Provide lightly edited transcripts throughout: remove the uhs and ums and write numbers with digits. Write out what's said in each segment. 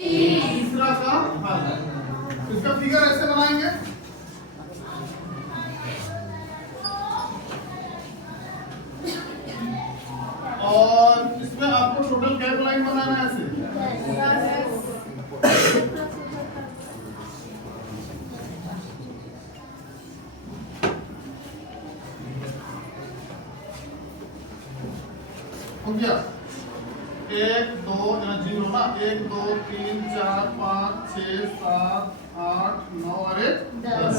तीसरा का हल। इसका फिगर ऐसे बनाएंगे, और इसमें आपको टोटल कैप लाइन बनाना है ऐसे। हो गया 1 2 0 ना, 1 2 3 4 5 6 7 8 9 और 10।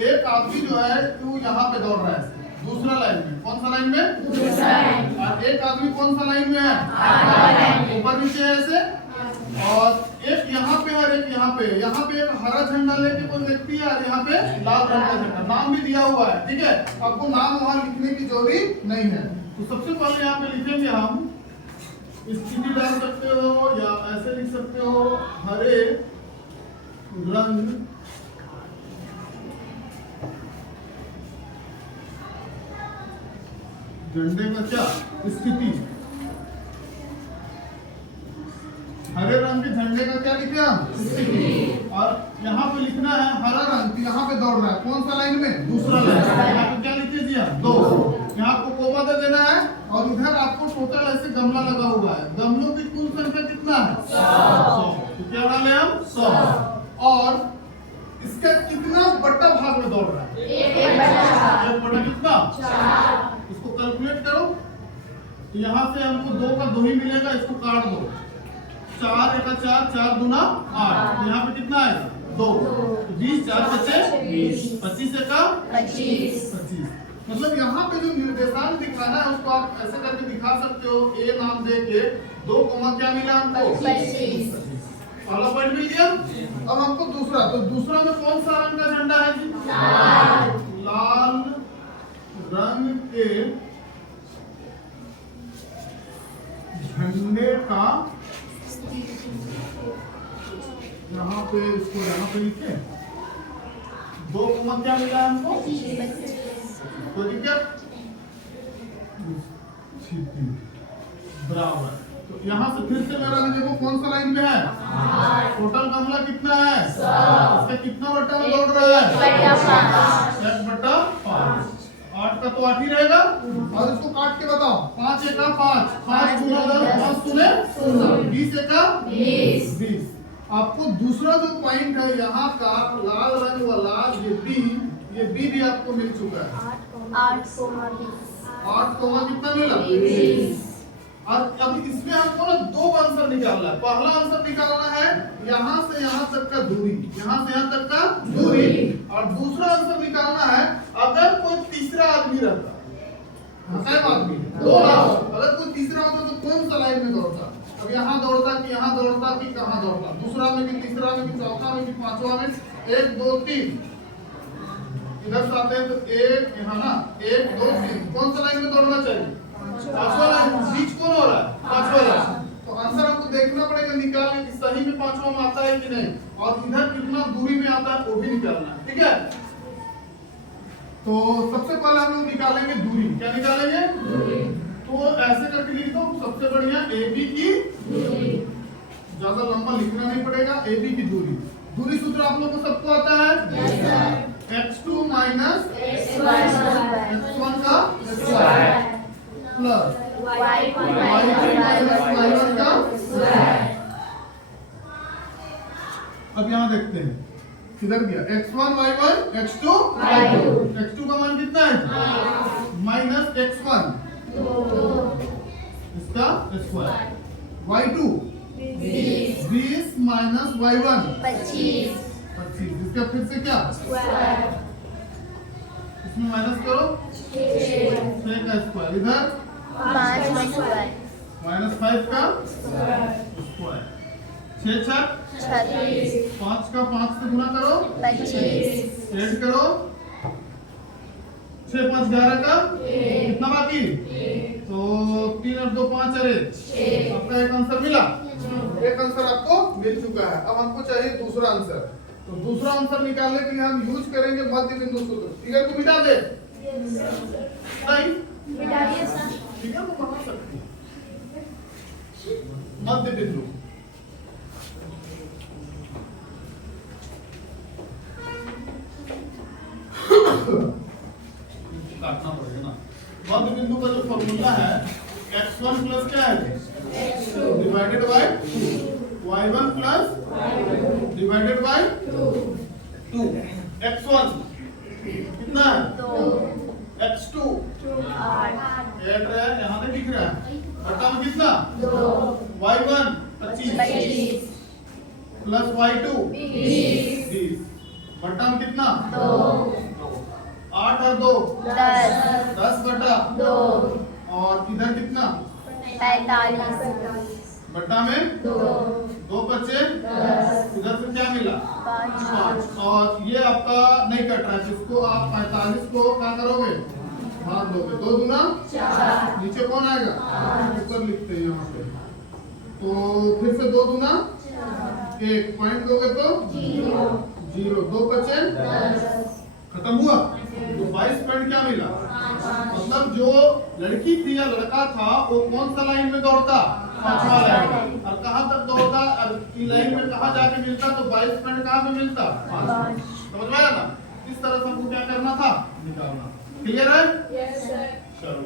एक आदमी जो है वो यहाँ पे दौड़ रहा है दूसरा लाइन में। कौन सा लाइन में? दूसरा लाइन। और एक आदमी कौन सा लाइन में है? ऊपर नीचे है ऐसे। और एक यहाँ पे और एक यहाँ पे। यहाँ पे एक हरा झंडा लेके कोई व्यक्ति है और यहाँ पे लाल रंग का झंडा, नाम भी दिया हुआ है। ठीक है, आपको नाम वहां लिखने की जरूरत नहीं है। तो सबसे पहले यहाँ पे लिखेंगे हम, स्थिति डाल सकते हो या ऐसे लिख सकते हो, हरे रंग झंडे का क्या स्थिति। हरे रंग के झंडे का क्या लिखे हम? स्थिति। और यहाँ पे लिखना है हरा रंग, यहाँ पे दौड़ रहा है कौन सा लाइन में? दूसरा लाइन। यहाँ पे क्या लिख दिया? 2। यहाँ आपको कोमा दे देना है, और इधर आपको टोटल ऐसे गमला लगा हुआ है। गमलों की कुल संख्या कितना है? 100। तो क्या डाले हम? 100। और इसका कितना बट्टा भाग में दौड़ रहा है? 1 बटा कितना? 4। इसको कैलकुलेट करो। तो यहाँ से हमको 2 का 2 ही मिलेगा, इसको काट दो। 4 एका 4, 4 दूना 8। यहाँ पे कितना है? 2। 20 4 बचे 20, 25 एका 25। मतलब यहाँ पे जो निर्देशांक दिखाना है उसको आप ऐसे करके दिखा सकते हो। ए नाम दे के 2 कोमा क्या मिला हमको? 25। पहला पॉइंट मिल गया। अब हमको दूसरा, तो दूसरा में कौन सा रंग का झंडा है जी? लाल रंग के झंडे का, यहाँ पे इसको यहाँ पे लिखे 2 कोमा क्या मिला हमको? 25। तो ठीक है, बराबर। तो यहाँ से फिर से मेरा देखो कौन सा लाइन में है? टोटल गमला कितना है? 100। इसका कितना बट्टा में दौड़ रहा है? 1 बटा 5। 8 का तो 8 ही रहेगा। और इसको काट के बताओ। 5 एका 5, 5 गुना 10, 5 दूने 20 एका 20। आपको दूसरा जो पॉइंट है यहाँ का लाल रंग वाला, ये बी भी आपको मिल चुका है। 8 कोमा कितना मिला? 20। और अब इसमें हमको ना 2 आंसर निकालना है। पहला आंसर निकालना है यहाँ से यहाँ तक का दूरी, यहाँ से यहाँ तक का दूरी। और दूसरा आंसर निकालना है अगर कोई तीसरा आदमी रहता, आदमी 2 अगर कोई तीसरा होता तो कौन सा लाइन में दौड़ता? अब यहाँ दौड़ता कि यहाँ दौड़ता कि कहाँ दौड़ता? दूसरा में कि तीसरा में कि चौथा में कि पांचवा में? 1 2 3 इधर से आते हैं तो 1 यहाँ ना, 1 2 3 कौन सा लाइन में दौड़ना चाहिए? पांचवा लाइन। बीच कौन हो रहा है? पांचवा लाइन। तो आंसर आपको देखना पड़ेगा निकालने कि सही में पांचवा में आता है कि नहीं, और इधर कितना दूरी में आता है वो भी निकालना है। ठीक है, तो सबसे पहले हम लोग निकालेंगे दूरी। क्या निकालेंगे? दूरी। तो ऐसे करके लिख दो, सबसे बढ़िया AB की दूरी। ज्यादा लंबा लिखना नहीं पड़ेगा। AB की दूरी। दूरी सूत्र आप लोग को सबको आता है? x2 माइनस x1 का square plus y2 minus y1 का स्क्वायर। अब यहाँ देखते हैं किधर गया? x1 y1 x2 y2। x2 का मान कितना है? माइनस x1 इसका स्क्वायर। y2 20 minus y1 25। इसका फिर से क्या? इसमें माइनस करो 6 का स्क्वायर, इधर 5 का स्क्वायर माइनस 5 का स्क्वायर। 6 छक 36, 5 का 5 से गुना करो 25, ऐड करो 6 5 11 का कितना बाकी? तो 3 और 2 5, अरे आपका एक आंसर मिला। एक आंसर आपको मिल चुका है। अब हमको चाहिए दूसरा आंसर। तो दूसरा आंसर निकालने के लिए हम यूज करेंगे मध्य बिंदु सूत्र। फिगर को मिटा दे नहीं, फिगर को बना सकते हैं। मध्य बिंदु मध्य बिंदु का जो फॉर्मूला है x1 प्लस क्या है divided by y1 plus divided by 2। x1 कितना है 2, x2 8 है, यहाँ नहीं दिख रहा है, बटा में कितना 2, y1 25 प्लस y2 20, बटा में कितना 2, 8 और 2 10 बटा 2, और इधर कितना 45 बटा में 2 बचे 10, इधर से क्या मिला 5, और ये आपका नहीं कट रहा है, इसको आप 45 को क्या करोगे भाग दोगे, 2 दूना 4, नीचे कौन आएगा ऊपर लिखते हैं यहाँ पे, तो फिर से 2 दूना 1, पॉइंट दोगे तो 0, 2 बचे 10, खत्म हुआ। तो 22 पॉइंट क्या मिला, मतलब जो लड़की थी या लड़का था वो कौन सा लाइन में दौड़ता, पांचवा लाइन, और कहां तक दौड़ता, और ई लाइन में कहां जाके मिलता, तो 22 पॉइंट कहां पे मिलता 5। समझ में आया ना, इस तरह से हमको क्या करना था निकालना। क्लियर है? Yes sir. चलो।